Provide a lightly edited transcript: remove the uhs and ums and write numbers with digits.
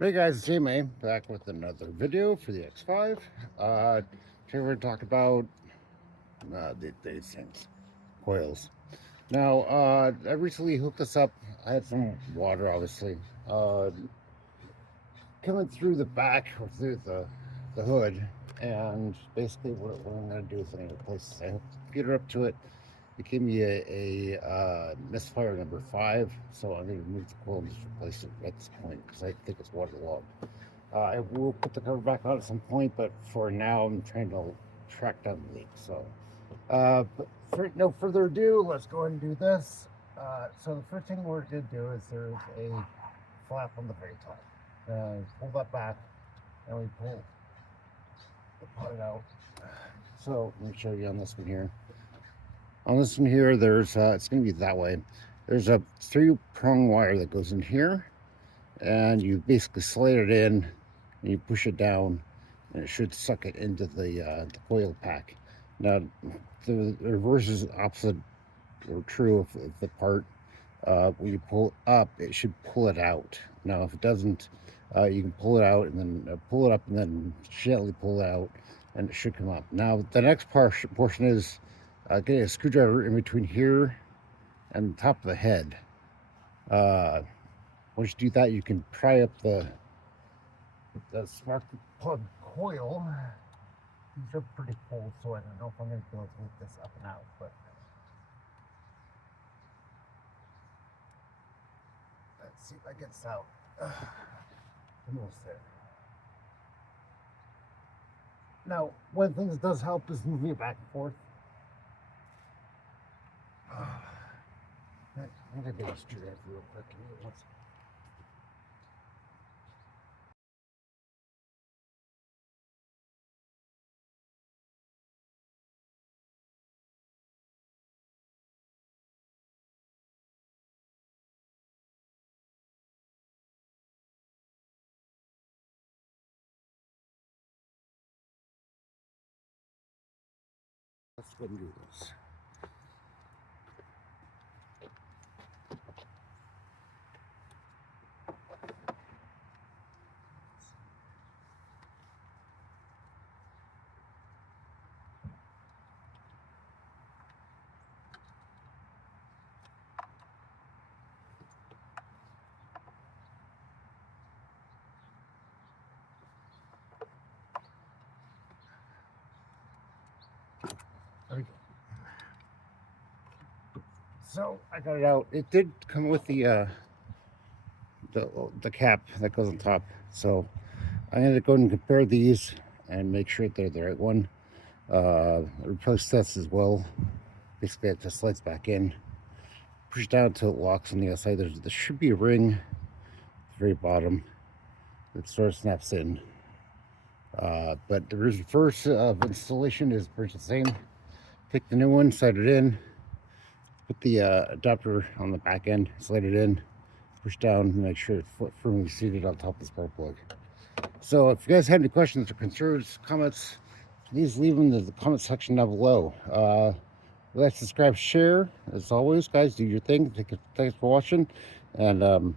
Hey guys, it's Jamie back with another video for the X5. Today we're going to talk about these things, coils. Now, I recently hooked this up. I had some water, obviously, uh, coming through the back or through the hood, and basically what I'm going to do is I'm going to replace this. I hooked the computer up to it. It gave me a misfire number 5, so I'm going to remove the coil and just replace it at this point because I think it's waterlogged. I will put the cover back on at some point, but for now, I'm trying to track down the leak. So, but for no further ado, let's go ahead and do this. So the first thing we're going to do is there's a flap on the very top. Pull that back, and we pull the part out. So let me show you on this one here. On this one here, there's it's going to be that way. There's a 3-prong wire that goes in here, and you basically slide it in and you push it down, and it should suck it into the coil pack. Now, the reverse is opposite or true of the part. When you pull it up, it should pull it out. Now, if it doesn't, you can pull it out and then pull it up and then gently pull it out, and it should come up. Now, the next portion is getting a screwdriver in between here and the top of the head. Once you do that, you can pry up the spark plug coil. These are pretty cold, so I don't know if I'm going to be able to lift this up and out, but let's see if I get this out. Almost there. Now, one of the things that does help is moving it back and forth. I'm going to do a screwdriver real quick. Let's go and do this. There we go. So I got it out. It did come with the cap that goes on top. So I'm going to go and compare these and make sure they're the right one. Replace this as well. Basically, it just slides back in. Push down until it locks on the outside. There should be a ring at the very bottom that sort of snaps in. But the reverse of installation is pretty much the same. Take the new one, slide it in, put the adapter on the back end, slide it in, push down, and make sure it's firmly seated on top of the spark plug. So if you guys have any questions or concerns, comments, please leave them in the comment section down below. Like, subscribe, share. As always, guys, do your thing. Thanks for watching, and